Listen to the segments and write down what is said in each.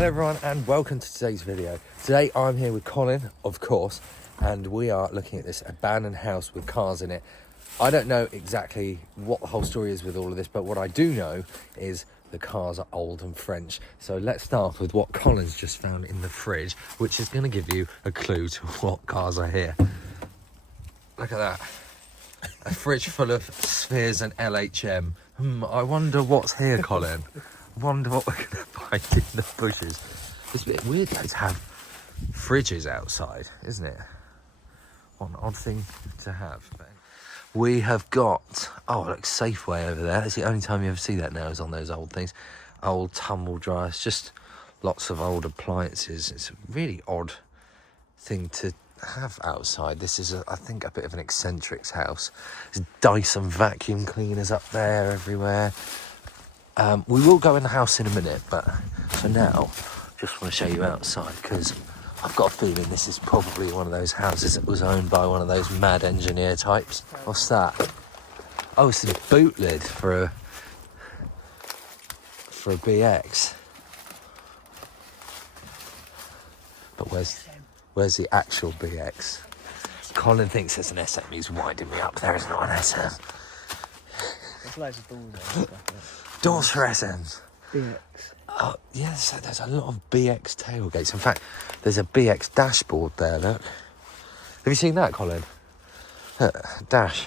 Hello everyone and welcome to today's video. Today I'm here with Colin, of course, and we are looking at this abandoned house with cars in it. I don't know exactly what the whole story is with all of this, but what I do know is the cars are old and French. So let's start with what Colin's just found in the fridge, which is going to give you a clue to what cars are here. Look at that. A fridge full of Spheres and LHM. I wonder what's here, Colin. I wonder what we're going to find in the bushes. It's a bit weird though to have fridges outside, isn't it? What an odd thing to have. We have got, oh look, Safeway over there. It's the only time you ever see that now is on those old things. Old tumble dryers, just lots of old appliances. It's a really odd thing to have outside. This is, I think, a bit of an Eccentric's house. There's Dyson vacuum cleaners up there everywhere. We will go in the house in a minute, but for now, just want to show you outside because I've got a feeling this is probably one of those houses that was owned by one of those mad engineer types. What's that? Oh, it's a boot lid for a BX. But where's the actual BX? Colin thinks there's an SM. He's winding me up. There is not an SM. There's loads of doors there. Doors for SMs. BX. Oh, yes, there's a lot of BX tailgates. In fact, there's a BX dashboard there, look. Have you seen that, Colin? Look, dash.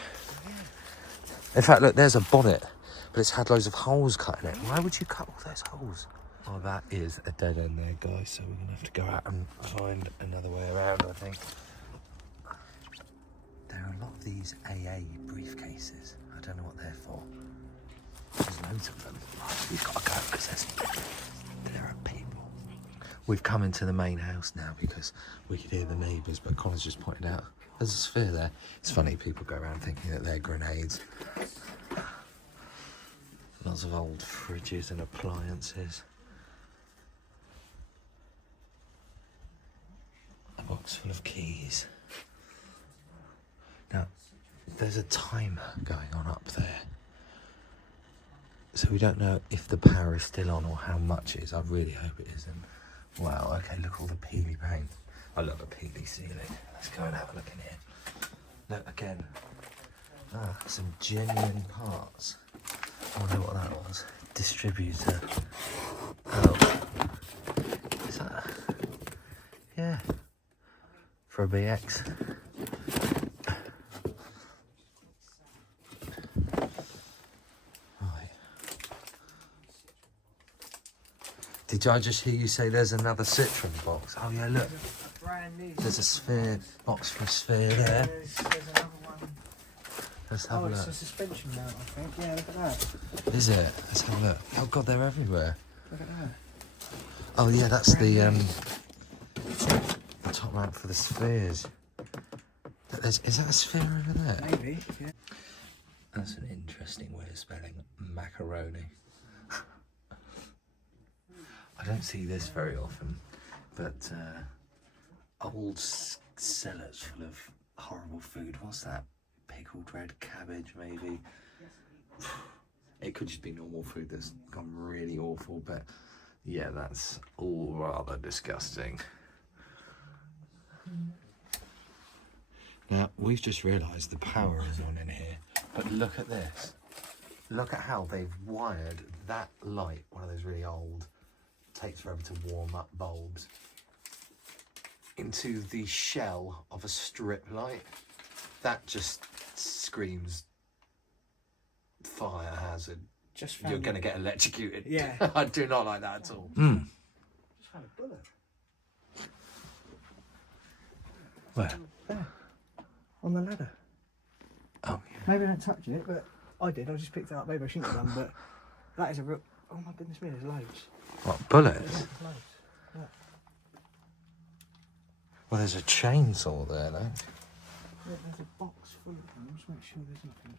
In fact, look, there's a bonnet, but it's had loads of holes cut in it. Why would you cut all those holes? Oh, that is a dead end there, guys, so we're going to have to go out and find another way around, I think. There are a lot of these AA briefcases. I don't know what they're for. There's loads of them. Oh, we've got to go because there are people. We've come into the main house now because we could hear the neighbours, but Colin's just pointed out there's a sphere there. It's funny, people go around thinking that they're grenades. Lots of old fridges and appliances. A box full of keys. Now, there's a timer going on up there. So we don't know if the power is still on or how much it is. I really hope it isn't. Wow, okay, look, all the peely paint. I love a peely ceiling. Let's go and have a look in here. Look, again. Ah, some genuine parts. I wonder what that was. Distributor. Oh. Is that? Yeah. For a BX. Did I just hear you say there's another Citroen box? Oh yeah, look. There's a sphere box for a sphere there. There's another one. Let's have a look. It's a suspension mount, I think. Yeah, look at that. Is it? Let's have a look. Oh god, they're everywhere. Look at that. Oh yeah, that's the top mount for the spheres. Is that a sphere over there? Maybe, yeah. That's an interesting way of spelling macaroni. I don't see this very often, but old cellars full of horrible food. What's that? Pickled red cabbage, maybe? It could just be normal food that's gone really awful, but yeah, that's all rather disgusting. Now, we've just realised the power is on in here, but look at this. Look at how they've wired that light, one of those really old, takes forever to warm up bulbs, into the shell of a strip light. That just screams fire hazard. You're going to get electrocuted. Yeah. I do not like that at all. Just found a bullet. Where? There. On the ladder. Oh, yeah. Maybe I don't touch it, but I did. I just picked it up. Maybe I shouldn't have done, but that is a real... Oh my goodness me, there's loads. What, bullets? Yeah, there's loads. Yeah. Well, there's a chainsaw there, though. Yeah, there's a box full of them. Just make sure there's nothing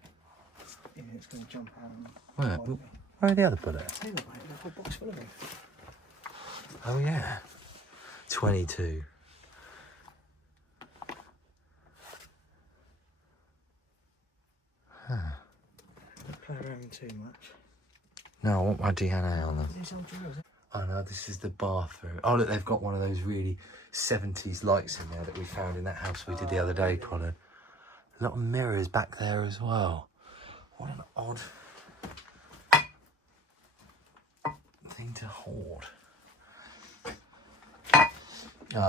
in it. It's going to jump out. And Where are the other bullets? Hey, look, mate, there's a whole box full of them. Oh, yeah. 22. Huh. Don't play around too much. No, I want my DNA on them. These old drawers. Oh no, this is the bathroom. Oh look, they've got one of those really 70s lights in there that we found in that house we did the other day, Colin. A lot of mirrors back there as well. What an odd thing to hoard.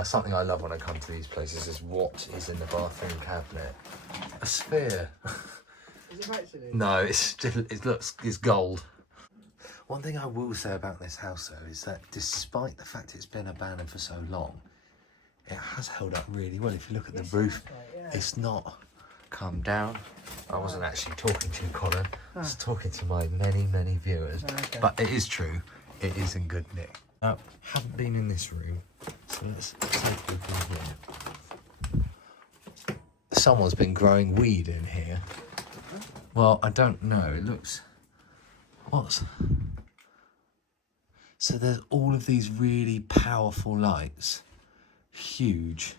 Something I love when I come to these places is what is in the bathroom cabinet. A sphere. Is it actually? No, it's gold. One thing I will say about this house though is that despite the fact it's been abandoned for so long, it has held up really well. If you look at the roof, it's not come down. I wasn't actually talking to you, Colin. I was talking to my many viewers. Okay. But it is true, it is in good nick. Haven't been in this room, so let's take a look in here. Someone's been growing weed in here. Well, I don't know. It looks... So there's all of these really powerful lights. Huge.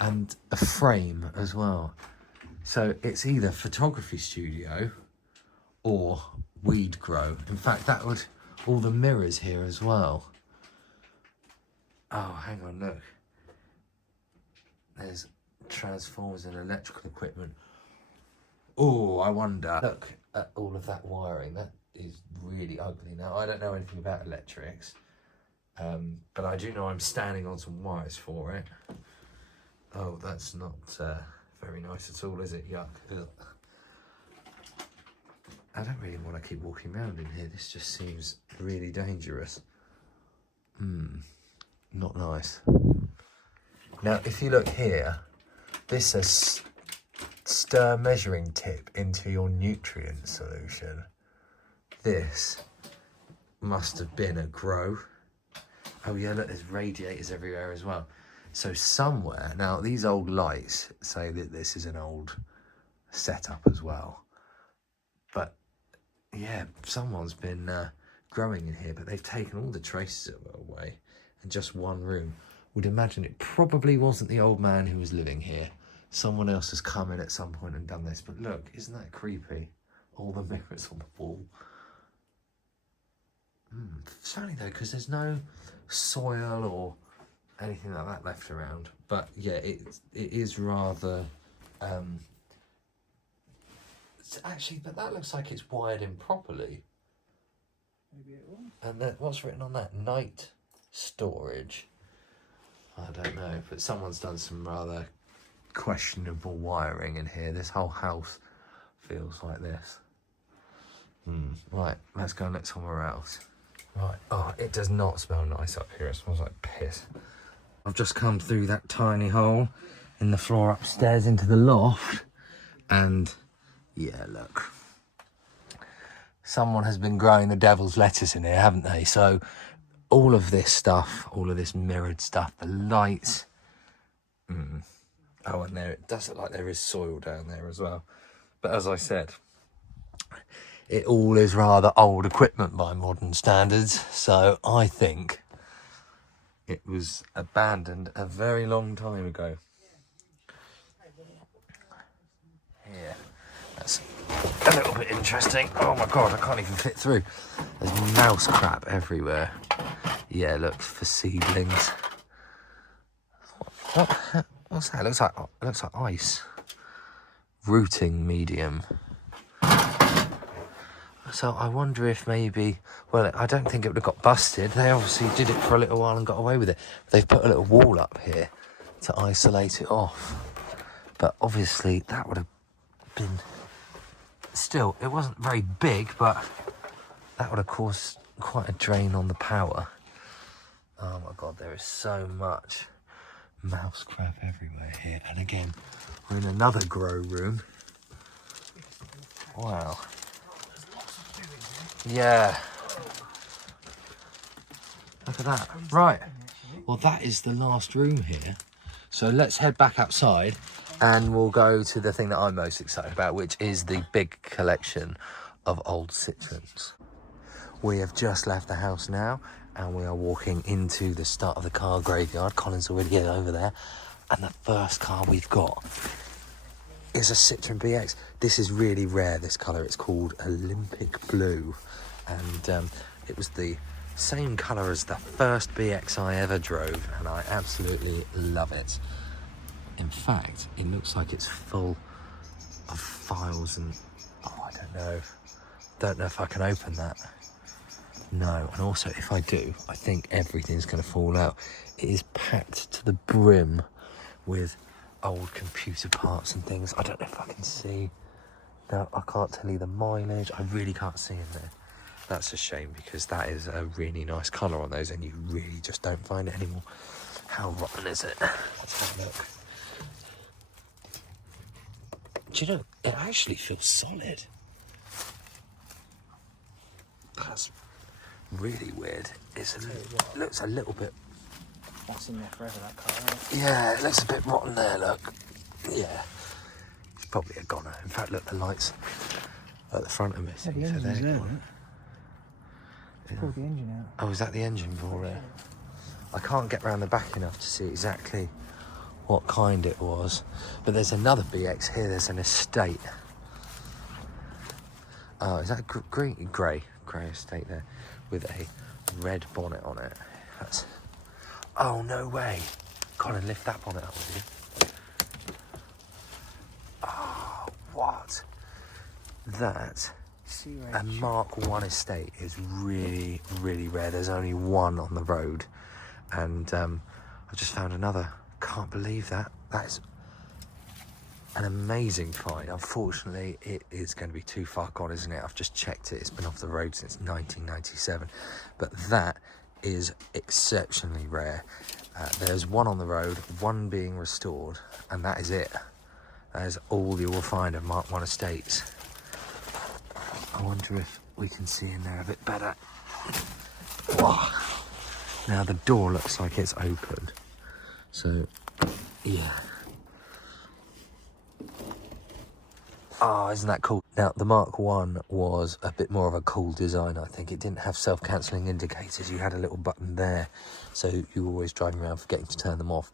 And a frame as well. So it's either photography studio or weed grow. In fact, that would... All the mirrors here as well. Oh, hang on, look. There's transformers and electrical equipment. Oh, I wonder. Look at all of that wiring. That is really ugly. Now, I don't know anything about electrics, but I do know I'm standing on some wires for it. Oh, that's not very nice at all, is it? Yuck. Ugh. I don't really want to keep walking around in here. This just seems really dangerous. Not nice. Now, if you look here, this says stir measuring tip into your nutrient solution. This must have been a grow. Oh yeah, look, there's radiators everywhere as well. So somewhere, now these old lights say that this is an old setup as well. But yeah, someone's been growing in here, but they've taken all the traces of it away and just one room. Would imagine it probably wasn't the old man who was living here. Someone else has come in at some point and done this. But look, isn't that creepy? All the mirrors on the wall. It's funny though, because there's no soil or anything like that left around. But yeah, it is rather... Actually, but that looks like it's wired in properly. Maybe it will. And what's written on that? Night storage. I don't know, but someone's done some rather questionable wiring in here. This whole house feels like this. Right, let's go and look somewhere else. Right, oh, it does not smell nice up here. It smells like piss. I've just come through that tiny hole in the floor upstairs into the loft, and yeah, look. Someone has been growing the devil's lettuce in here, haven't they? So all of this stuff, all of this mirrored stuff, the lights. Oh, and there, it does look like there is soil down there as well. But as I said, it all is rather old equipment by modern standards. So I think it was abandoned a very long time ago. Yeah, that's a little bit interesting. Oh my God, I can't even fit through. There's mouse crap everywhere. Yeah, look, for seedlings. What's that? It looks like ice. Rooting medium. So I wonder if maybe, well, I don't think it would have got busted. They obviously did it for a little while and got away with it. They've put a little wall up here to isolate it off. But obviously that would have been, still, it wasn't very big, but that would have caused quite a drain on the power. Oh my God, there is so much mouse crap everywhere here. And again, we're in another grow room. Wow. Yeah. Look at that. Right. Well, that is the last room here. So let's head back outside and we'll go to the thing that I'm most excited about, which is the big collection of old Citroens. We have just left the house now and we are walking into the start of the car graveyard. Colin's already over there. And the first car we've got is a Citroen BX. This is really rare, this colour. It's called Olympic Blue. And it was the Same colour as the first BX I ever drove, and I absolutely love it. In fact, it looks like it's full of files and... oh, I don't know. Don't know if I can open that. No, and also if I do, I think everything's going to fall out. It is packed to the brim with old computer parts and things. I don't know if I can see. No, I can't tell you the mileage. I really can't see in there. That's a shame, because that is a really nice colour on those, and you really just don't find it anymore. How rotten is it? Let's have a look. Do you know, it actually feels solid. That's really weird. It looks a little bit... That's in there forever, that car, right? Yeah, it looks a bit rotten there, look. Yeah. It's probably a goner. In fact, look, the lights at the front are missing. Yeah, the engine's there, gone. Yeah. Pulled the engine out. Oh, is that the engine for it? I can't get round the back enough to see exactly what kind it was. But there's another BX here. There's an estate. Oh, is that grey estate there with a red bonnet on it? That's... oh, no way. Colin, lift that bonnet up with you. Oh, what? That, a Mark 1 estate is really, really rare. There's only one on the road. And I just found another. Can't believe that. That is an amazing find. Unfortunately, it is going to be too far gone, isn't it? I've just checked it. It's been off the road since 1997. But that is exceptionally rare. There's one on the road, one being restored, and that is it. That is all you will find of Mark 1 estates. I wonder if we can see in there a bit better. Wow. Now the door looks like it's open. So, yeah. Oh, isn't that cool? Now, the Mark 1 was a bit more of a cool design, I think. It didn't have self-cancelling indicators. You had a little button there, so you were always driving around forgetting to turn them off.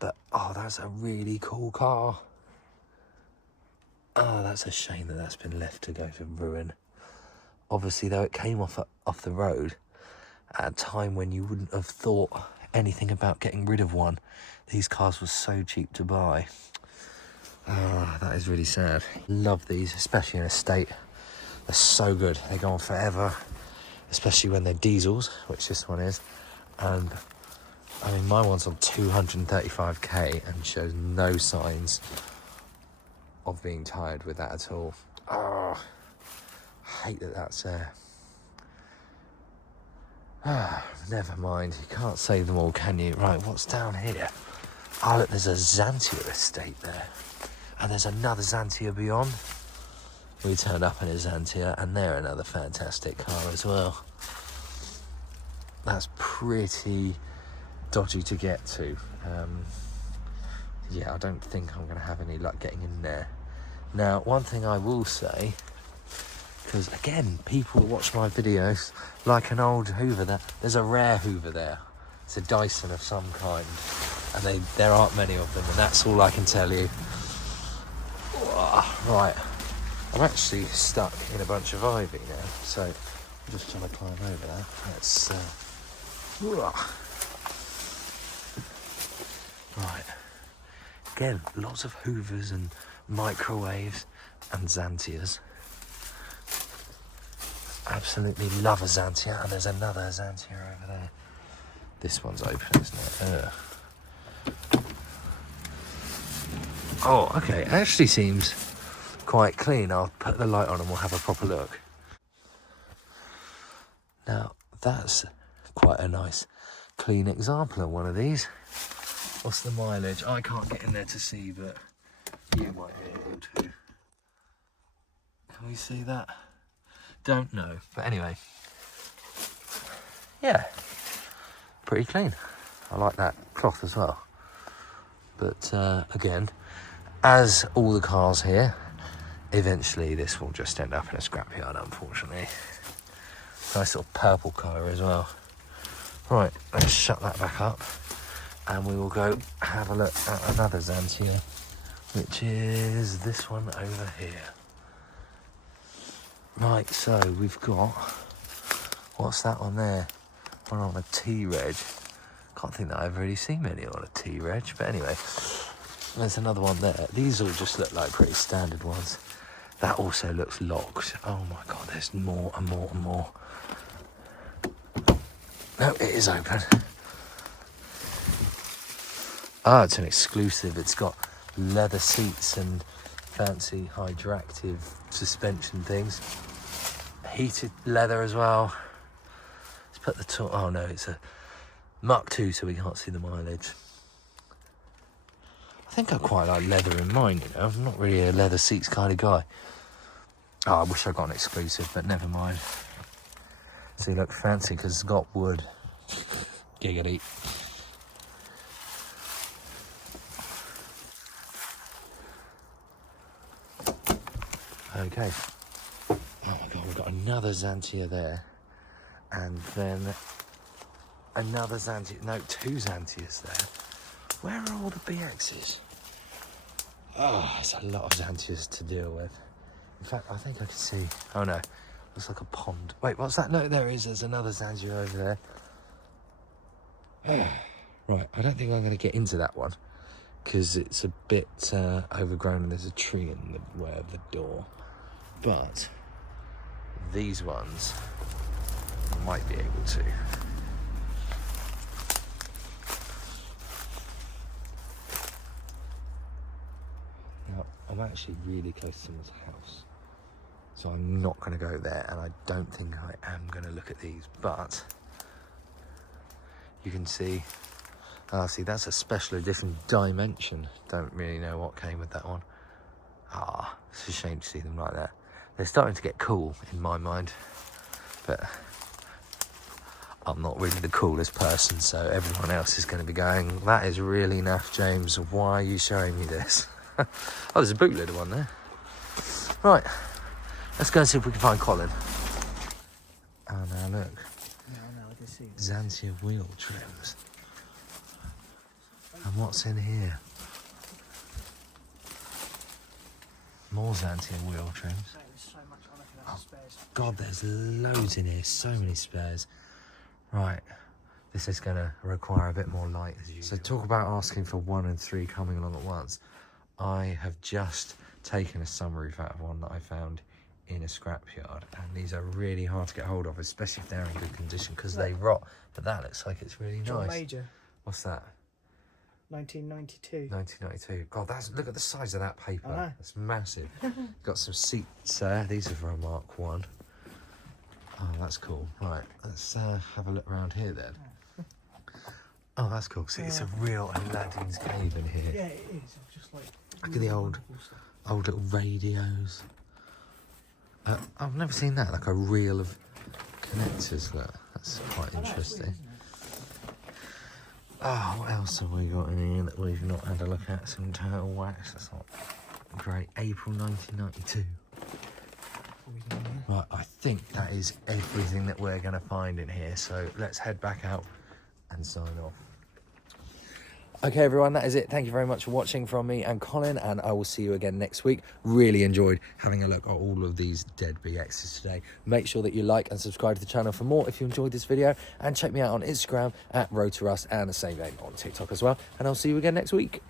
But, oh, that's a really cool car. Oh, that's a shame that that's been left to go to ruin. Obviously, though, it came off the road at a time when you wouldn't have thought anything about getting rid of one. These cars were so cheap to buy. Ah, that is really sad. Love these, especially in estate. They're so good. They go on forever, especially when they're diesels, which this one is. And I mean, my one's on 235k and shows no signs of being tired with that at all. Oh, I hate that that's there. Ah, never mind. You can't save them all, can you? Right, what's down here? Oh, look, there's a Xantia estate there. And there's another Xantia beyond. We turned up in a Xantia, and they're another fantastic car as well. That's pretty dodgy to get to. Yeah, I don't think I'm going to have any luck getting in there. Now, one thing I will say, because again, people watch my videos like an old Hoover there. There's a rare Hoover there. It's a Dyson of some kind, and there aren't many of them, and that's all I can tell you. Right, I'm actually stuck in a bunch of ivy now, so I'm just trying to climb over that. Let's, right. Again, lots of Hoovers and microwaves and Xantias. Absolutely love a Xantia, and there's another Xantia over there. This one's open, isn't it? Oh, okay. It actually seems quite clean. I'll put the light on and we'll have a proper look. Now, that's quite a nice, clean example of one of these. What's the mileage? I can't get in there to see, but you might be able to. Can we see that? Don't know. But anyway. Yeah. Pretty clean. I like that cloth as well. But again, as all the cars here, eventually this will just end up in a scrapyard, unfortunately. Nice little purple colour as well. Right, let's shut that back up and we will go have a look at another Xantia, which is this one over here. Right, so we've got, what's that on there? One on a T-Reg. Can't think that I've really seen many on a T-Reg, but anyway. There's another one there. These all just look like pretty standard ones. That also looks locked. Oh my God, there's more and more and more. No, it is open. Ah, it's an exclusive. It's got leather seats and fancy hydractive suspension things. Heated leather as well. Let's put the top. Oh no, it's a Mark II, so we can't see the mileage. I think I quite like leather in mine, you know. I'm not really a leather seats kind of guy. Oh, I wish I got an exclusive, but never mind. See, look fancy because it's got wood. Giggity. Okay. Oh my God, we've got another Xantia there. And then another Xantia. No, two Xantias there. Where are all the BXs? Oh, it's a lot of Xantias to deal with. In fact, I think I can see. Oh no, looks like a pond. Wait, what's that? No, there is. There's another Xantia over there. Right, I don't think I'm going to get into that one because it's a bit overgrown and there's a tree in the way of the door. But these ones I might be able to. Now, I'm actually really close to someone's house, so I'm not going to go there, and I don't think I am going to look at these, but you can see, see, that's a special edition Dimension. Don't really know what came with that one. Ah, it's a shame to see them like that. They're starting to get cool in my mind, but I'm not really the coolest person, so everyone else is going to be going, that is really naff, James. Why are you showing me this? Oh, there's a bootlegger one there. Right, let's go and see if we can find Colin. Oh, now look. Yeah, I know, I can see it. Xantia wheel trims. And what's in here? More Xantia wheel trims. There's so much on it for that spares. God, there's loads in here. So many spares. Right, this is going to require a bit more light as usual. So talk about asking for 1 and 3 coming along at once. I have just taken a sunroof out of one that I found in a scrapyard, and these are really hard to get hold of, especially if they're in good condition because they rot. But that looks like it's really John nice. Major, What's that? 1992. 1992. God, look at the size of that paper. I know. That's massive. Got some seats there. These are for a Mark 1. Oh, that's cool. Right, let's have a look around here then. Oh, that's cool. See, it's a real Aladdin's cave in here. Yeah, it is. It's just like. Look at the old little radios. I've never seen that, like a reel of connectors. Look, that's quite interesting. Oh, what else have we got in here that we've not had a look at? Some turtle wax. That's not great. April 1992. Right, I think that is everything that we're going to find in here. So let's head back out and sign off. Okay, everyone, that is it. Thank you very much for watching from me and Colin, and I will see you again next week. Really enjoyed having a look at all of these dead BXs today. Make sure that you like and subscribe to the channel for more if you enjoyed this video, and check me out on Instagram at Road to Rust, and the same name on TikTok as well. And I'll see you again next week.